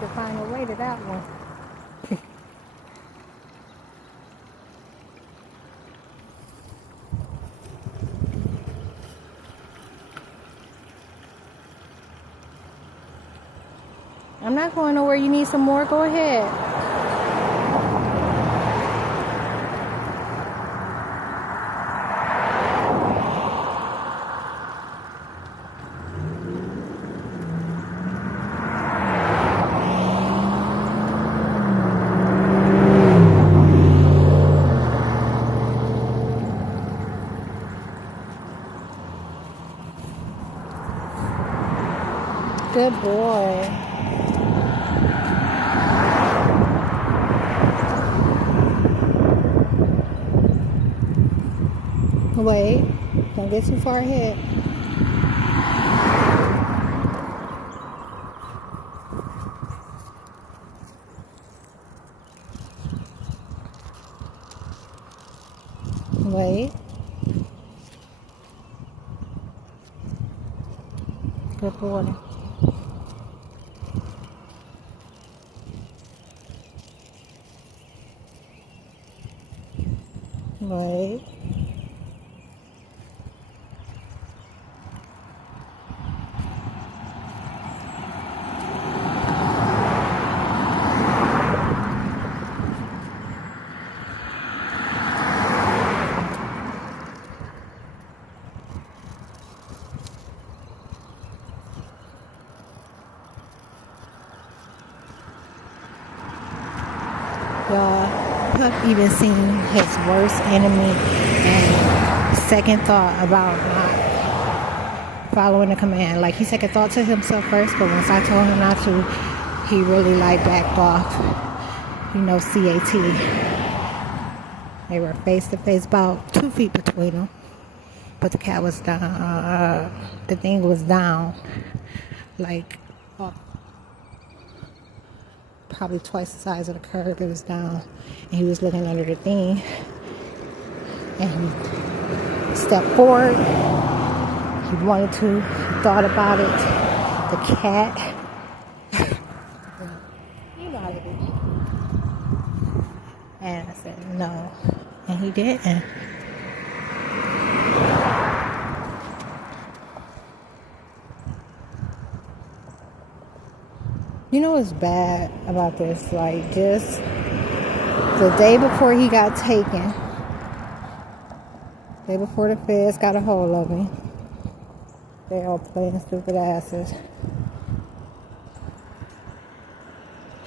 need to find a way to that one. I'm not going nowhere. You need some more? Go ahead. Good boy. Wait, don't get too far ahead. Wait. Good boy. Wait. Pup even seen his worst enemy and second thought about not following the command. Like, he second thought to himself first, but once I told him not to, he really like backed off. You know, CAT. They were face to face, about 2 feet between them, but the cat was down. The thing was down, like probably twice the size of the curve. It was down, and he was looking under the thing, and he stepped forward. He wanted to, he thought about it. The cat, you know how to do. And I said no, and he didn't. You know what's bad about this? Like, just the day before he got taken, day before the feds got a hold of him, they all playing stupid asses.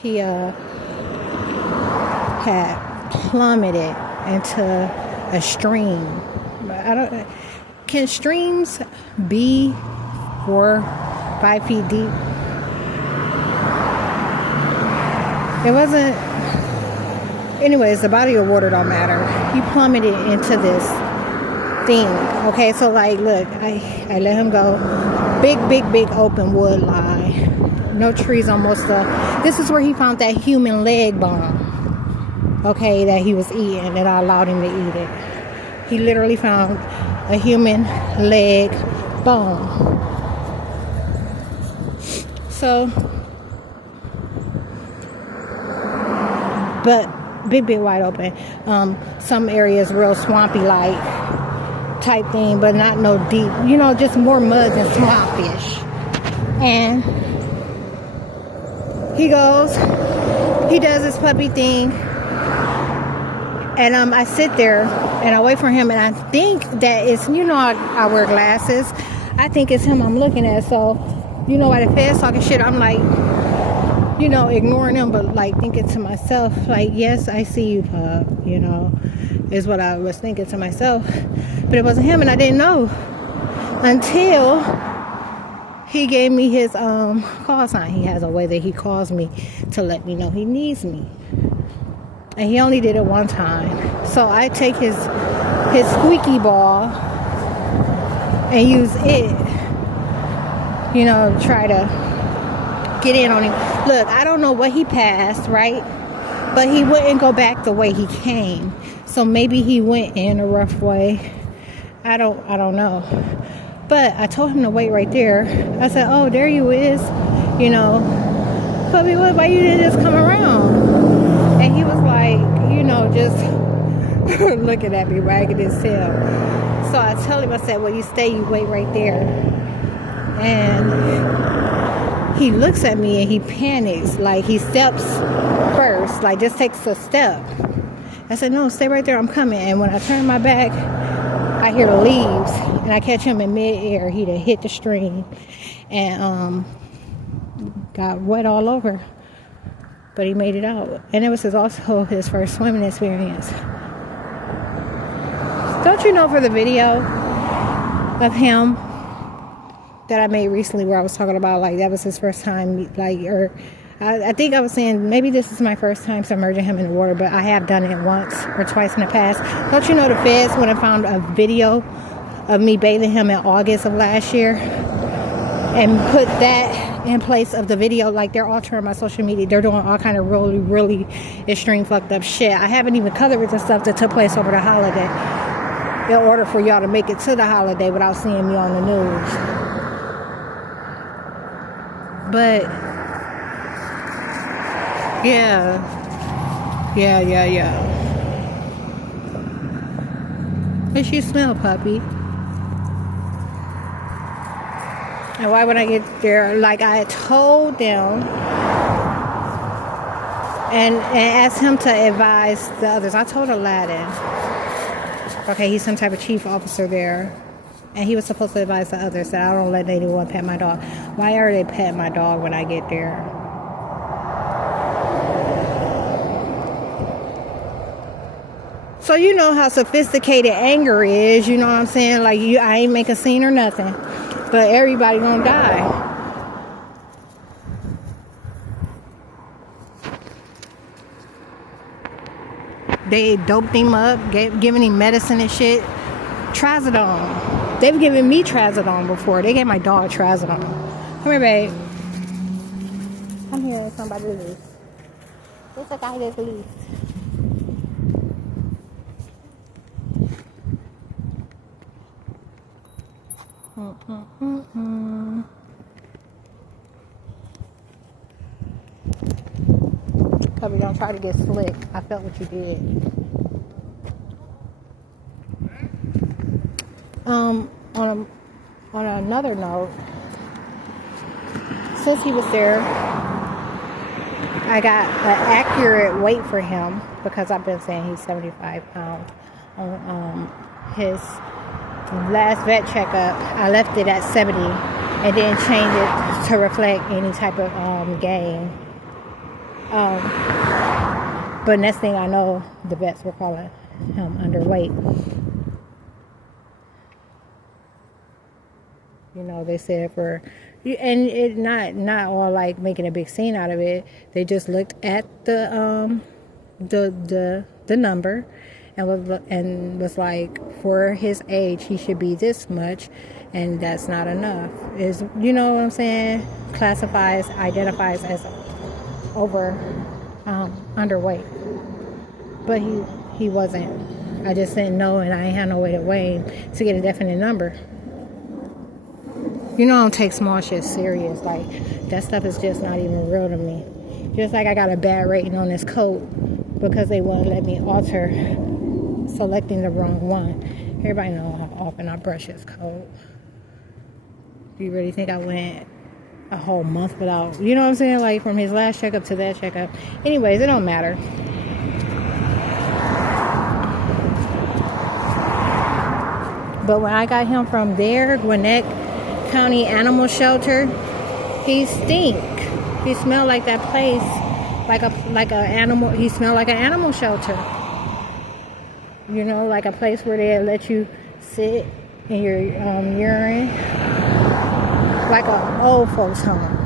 He had plummeted into a stream. I don't. Can streams be 4-5 feet deep? It wasn't. Anyways, the body of water don't matter. He plummeted into this thing. Okay, so like, look, I let him go. Big open wood line. No trees on most of. This is where he found that human leg bone. Okay, that he was eating, and I allowed him to eat it. He literally found a human leg bone. So. But big wide open. Some areas real swampy like type thing, but not no deep. You know, just more mud than swampish. And he goes, he does his puppy thing, and I sit there and I wait for him, and I think that it's, you know, I wear glasses. I think it's him I'm looking at. So, you know, while the feds talking shit, I'm like, you know, ignoring them, but like thinking to myself, like, yes, I see you, pup, you know, is what I was thinking to myself. But it wasn't him, and I didn't know until he gave me his call sign. He has a way that he calls me to let me know he needs me, and he only did it one time. So I take his squeaky ball and use it, you know, to try to get in on him. Look, I don't know what he passed, right? But he wouldn't go back the way he came. So maybe he went in a rough way. I don't know. But I told him to wait right there. I said, oh, there you is. You know, puppy, why you didn't just come around? And he was like, you know, just looking at me, wagging his tail. So I tell him, I said, well, you stay, you wait right there. And he looks at me and he panics, like he steps first, like just takes a step. I said, no, stay right there, I'm coming. And when I turn my back, I hear the leaves, and I catch him in midair. He'd have hit the stream and got wet all over, but he made it out. And it was also his first swimming experience. Don't you know, for the video of him that I made recently, where I was talking about, like, that was his first time, like, or I think I was saying maybe this is my first time submerging him in the water, but I have done it once or twice in the past. Don't you know, the feds went and found a video of me bathing him in August of last year and put that in place of the video? Like, they're altering my social media. They're doing all kind of really, really extreme fucked up shit. I haven't even covered the stuff that took place over the holiday in order for y'all to make it to the holiday without seeing me on the news. But yeah. What you smell, puppy? And why would I get there? Like, I had told them and asked him to advise the others. I told Aladdin, okay, he's some type of chief officer there, and he was supposed to advise the others that I don't let anyone pet my dog. Why are they petting my dog when I get there? So you know how sophisticated anger is, you know what I'm saying? Like, I ain't make a scene or nothing, but everybody gonna die. They doped him up, giving him medicine and shit. Trazodone. They've given me Trazodone before. They gave my dog Trazodone. Come here, babe. Come here, somebody loose. There's a guy that's loose. Cubby, don't try to get slick. I felt what you did. On another note, since he was there, I got an accurate weight for him, because I've been saying he's 75 pounds. His last vet checkup, I left it at 70 and then changed it to reflect any type of gain. But next thing I know, the vets were calling him underweight. You know, they said and it not all like making a big scene out of it. They just looked at the number and was like, for his age, he should be this much, and that's not enough. Is, you know what I'm saying? Identifies as underweight, but he wasn't. I just didn't know, and I ain't had no way to weigh him to get a definite number. You know, I don't take small shit serious. Like, that stuff is just not even real to me. Just like I got a bad rating on this coat because they won't let me alter selecting the wrong one. Everybody knows how often I brush this coat. Do you really think I went a whole month without, you know what I'm saying? Like, from his last checkup to that checkup. Anyways, it don't matter. But when I got him from there, Gwinnett County Animal Shelter, he stink. He smelled like that place, like a animal. He smelled like an animal shelter. You know, like a place where they let you sit in your urine, like an old folks home.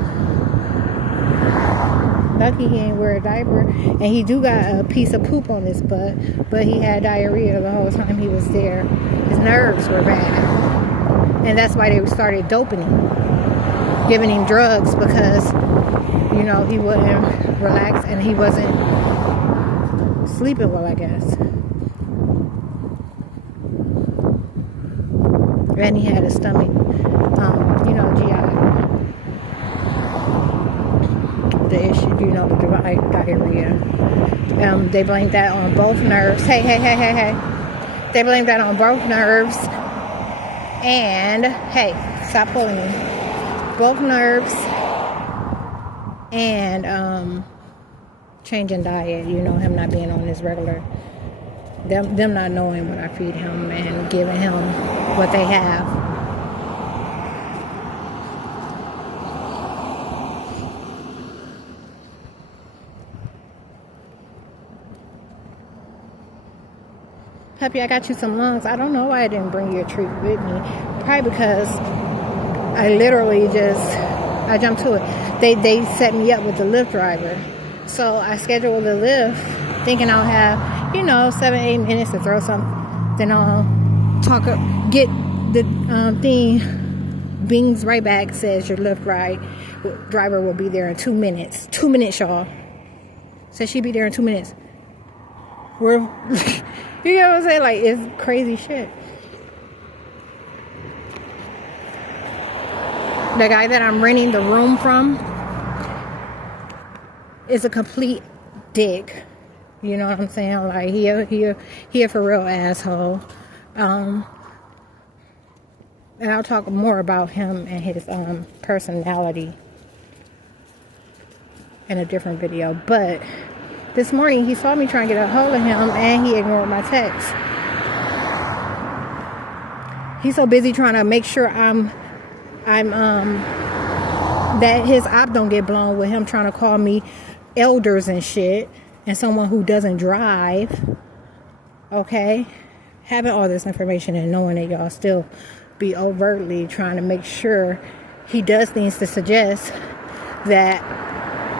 Lucky he ain't wear a diaper, and he do got a piece of poop on his butt, but he had diarrhea the whole time he was there. His nerves were bad, and that's why they started doping him, giving him drugs, because, you know, he wouldn't relax and he wasn't sleeping well, I guess. And he had a stomach, GI. The the issue, you know, the diarrhea. They blame that on both nerves. Hey. They blame that on both nerves. And, hey, stop pulling me. Both nerves and changing diet. You know, him not being on his regular. Them not knowing what I feed him and giving him what they have. Puppy, I got you some lungs. I don't know why I didn't bring you a treat with me. Probably because I literally I jumped to it. They set me up with the Lyft driver. So I scheduled the Lyft thinking I'll have, 7-8 minutes to throw something. Then I'll get the thing bings right back, says your Lyft driver will be there in 2 minutes. 2 minutes, y'all. Says she'll be there in 2 minutes. We're... You know what I'm saying? Like, it's crazy shit. The guy that I'm renting the room from is a complete dick. You know what I'm saying? Like, he a for real asshole. And I'll talk more about him and his personality in a different video. But this morning, he saw me trying to get a hold of him, and he ignored my text. He's so busy trying to make sure that his op don't get blown with him trying to call me elders and shit, and someone who doesn't drive. Okay, having all this information and knowing that y'all still be overtly trying to make sure he does things to suggest that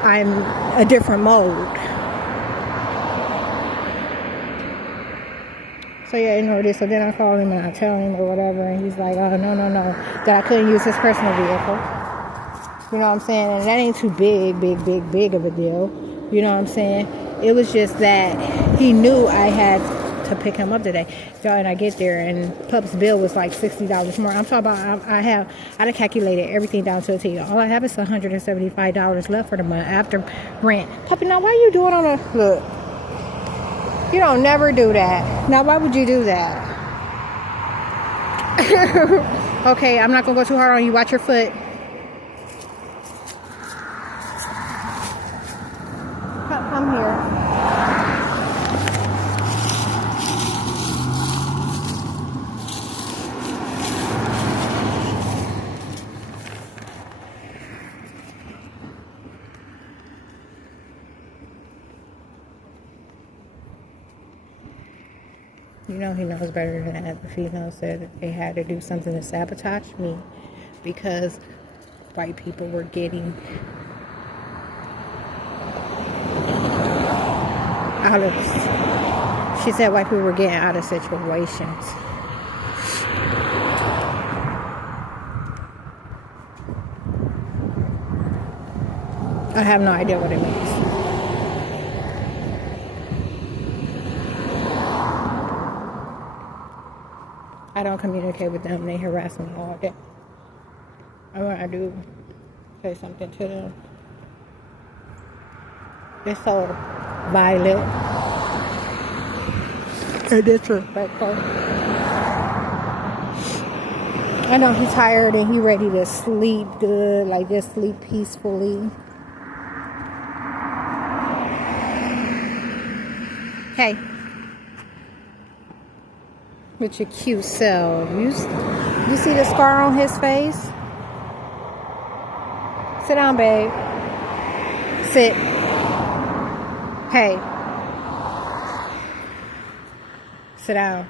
I'm a different mode. So yeah, ignore this. So then I call him and I tell him or whatever, and he's like, oh, no, that I couldn't use his personal vehicle. You know what I'm saying? And that ain't too big of a deal. You know what I'm saying? It was just that he knew I had to pick him up today. So, and I get there, and Pup's bill was like $60 more. I'm talking about, I calculated everything down to a T. All I have is $175 left for the month after rent. Puppy, now why you doing on a, look. You don't never do that. Now, why would you do that? Okay, I'm not going to go too hard on you. Watch your foot. Come here. You know he knows better than that. If he knows that they had to do something to sabotage me because white people were getting out of... She said white people were getting out of situations. I have no idea what it means. I don't communicate with them. They harass me all day. And when I do say something to them, they're so violent and disrespectful. I know he's tired and he's ready to sleep good, like just sleep peacefully. Hey. With your cute self. You see the scar on his face? Sit down, babe. Sit. Hey. Sit down.